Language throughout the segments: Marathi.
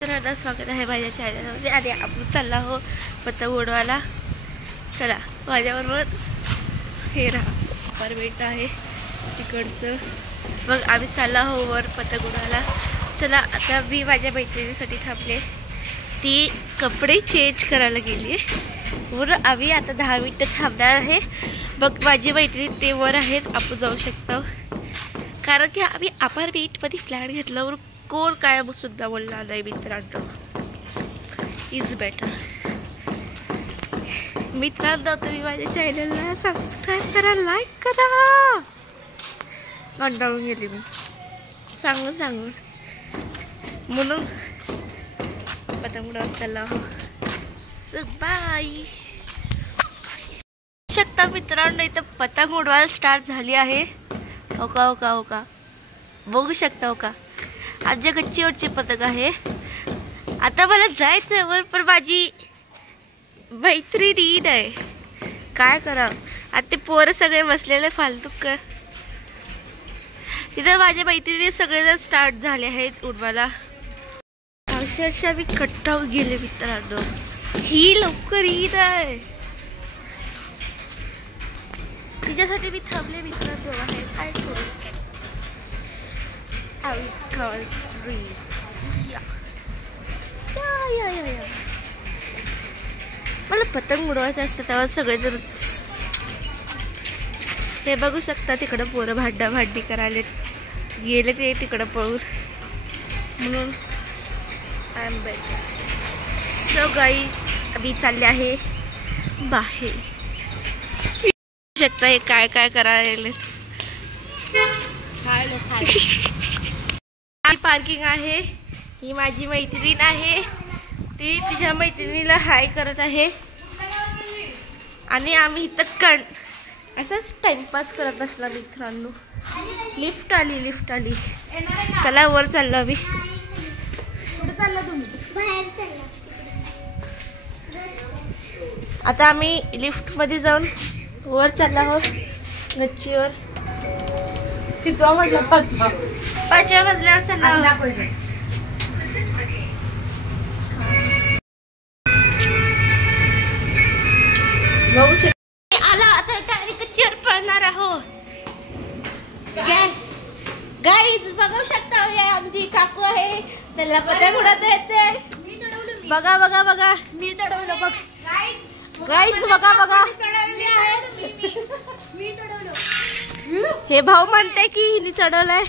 मित्रांनो स्वागत आहे माझ्या चॅनलमध्ये आणि आपण चालला हो पतंग उडवायला। चला माझ्याबरोबर हे राहा अपार्टमेंट आहे तिकडचं, मग आम्ही चालला हो वर पतंग उडवायला। चला आता मी माझ्या मैत्रिणीसाठी थांबले, ती कपडे चेंज करायला गेली वर। आम्ही आता 10 मिनिटं थांबणार आहे। मग माझी मैत्रीण ते वर आहेत, आपण जाऊ शकतो कारण की आम्ही अपार्टमेंटमध्ये फ्लॅट घेतल्यावर कोण काय सुद्धा बोलणार नाही। मित्रांनो इज बेटर। मित्रांनो तुम्ही माझ्या चॅनलला सबस्क्राईब करा, लाईक करा। कंटाळून गेली मी सांगून म्हणून पतंग उडवत चालला हो। बाय शकता मित्रांनो, इथं पतंग उडवायला स्टार्ट झाली आहे। हो का बघू शकता हो का, आमच्या गच्चीवरची पतंग आहे। आता मला जायचंय वर, पण माझी मैत्रीण आहे, काय करा। आता ते पोरं सगळे बसलेले फालतू का, तिथे माझ्या मैत्रिणी सगळेजण स्टार्ट झाले आहेत उडवायला। अक्षरशः मी कट्टाळून गेले मित्रांनो, ही लवकर ईद आहे तिच्यासाठी मी थांबले मित्रांनो आहे। काय करू मला पतंग उडवायचं असतं तेव्हा सगळेजण हे बघू शकता, तिकडं पोरं भांडी करायला गेले ते तिकडं पळून, म्हणून I am better. So guys आम्ही चालले आहे बाहेर, बघू शकता हे काय करायला। पार्किंग आहे, ही माझी मैत्रीण आहे, ती तिच्या मैत्रिणीला हाय करत आहे आणि आम्ही इथं असंच टाइमपास करत बसला मित्रांनो। लिफ्ट आली चला वर चाललो आम्ही। आता आम्ही लिफ्ट मध्ये जाऊन वर चालला आहोत गच्चीवर। कितवा मजला? 5व्या मजल्यावर चालला। बघू शकता आला, आता डायरेक्ट गच्चीवर पळणार आहोत। गाईज बघू शकता आमची काकू आहे, त्याला पतंग उडवता येते। बघा मी चढवलं बघ गाईज, बघा हे भाऊ म्हणते की हिने चढवलंय।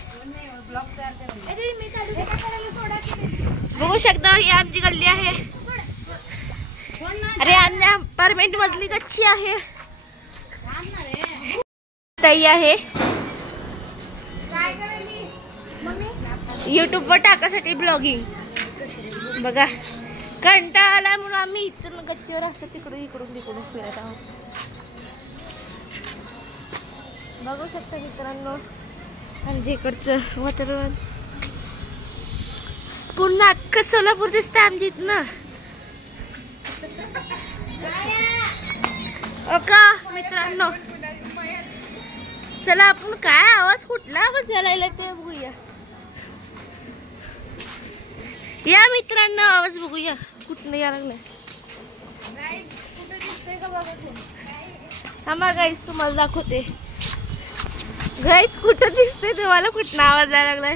बघू शकता ही आमची गल्ली आहे, अरे आमच्या अपार्टमेंट मधली गच्ची आहे। ताई आहे YouTube वर टाकासाठी ब्लॉगिंग, बघा कंटाळा आला म्हणून आम्ही इथून गच्चीवर असं इकडून फिरत आहोत। बघू शकता मित्रांनो आमच्या इकडचं वातावरण, पुन्हा अख्खं सोलापूर दिसतंय आमच्या इथनं। ओका मित्रांनो चला आपण काय आवाज, कुठला आवाज यायला ते बघूया। या मित्रांनो आवाज बघूया कुठनं यायला लागलाय। थांबा गाईस तुम्हाला दाखवते। गाईस कुठं दिसते तुम्हाला, कुठनं आवाज यायला लागलाय।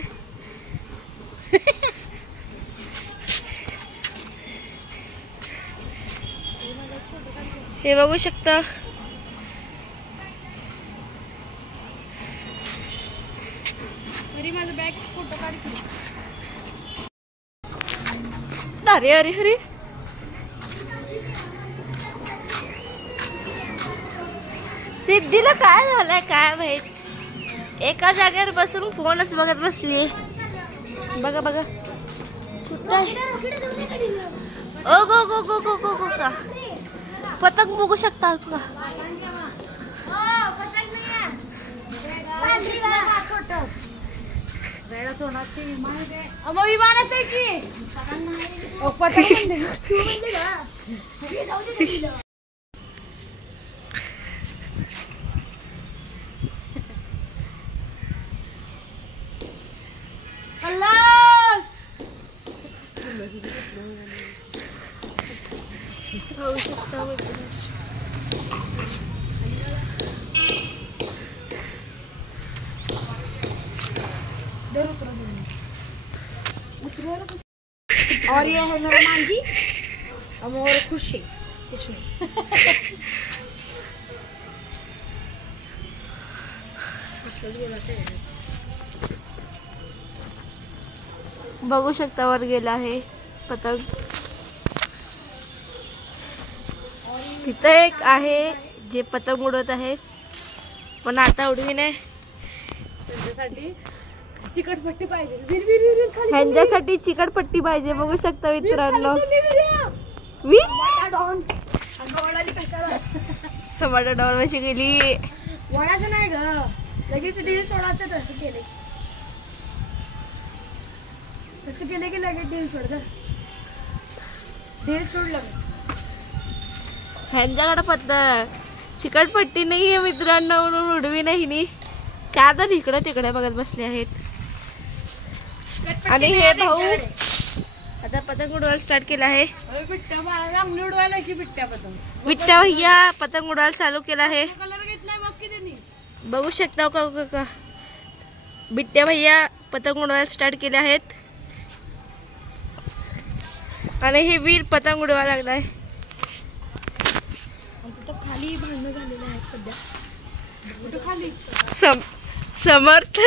हे बघू शकता माझं बॅग फोटो काढ। अरे सिद्धीला काय झालंय काय माहित, एका जागेवर बसून फोनच बघत बसली। बघा कुठं ओ गो का पतंग बघू शकता का। विमानात आहे की पतंग खाऊ शकता मित्रांनो. और ये है मेरा मांझी, हम और खुश है कुछ नहीं. बघू शकता वर गेला आहे पतंग. तिथं एक आहे जे पतंग उडवत आहे पण आता उडवी नाही. त्याच्यासाठी चिकटपट्टी पाहिजे. ह्यांच्यासाठी चिकटपट्टी पाहिजे. बघू शकता मित्रांनो. समाटा डॉल कशी गेली. वळाचं नाही ग, लगेच डील सोडायचं. तसं केलं की लगेच डील सोड. डील सोड लगेच. ह्यांच्याकडे पत्ता चिकटपट्टी नाही आहे मित्रांनो म्हणून उडवी नाही. त्या तर इकडे तिकडे बघत बसले आहेत. आणि हे भाऊ आता पतंग उडवायला स्टार्ट केला आहे. बिट्ट्या चांगली उडवायला की बिट्ट्या पतंग. बिट्ट्या भैया पतंग उडवायला चालू केला आहे. कलर घेतलाय बघ की त्यांनी. बघू शकता का बिट्ट्या भैया पतंग उडवायला स्टार्ट केले आहेत. आणि हे वीर पतंग उडवायला लागलाय. खाली भांडणं झालेले आहेत सध्या. कुठं खाली? समर्थ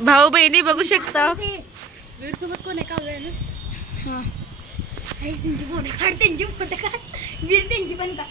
भाऊ बहिणी बघू शकता. वीर सोबत कोण आहे कावलं ना. त्यांची फोटो काढ. वीर त्यांची पण काढ.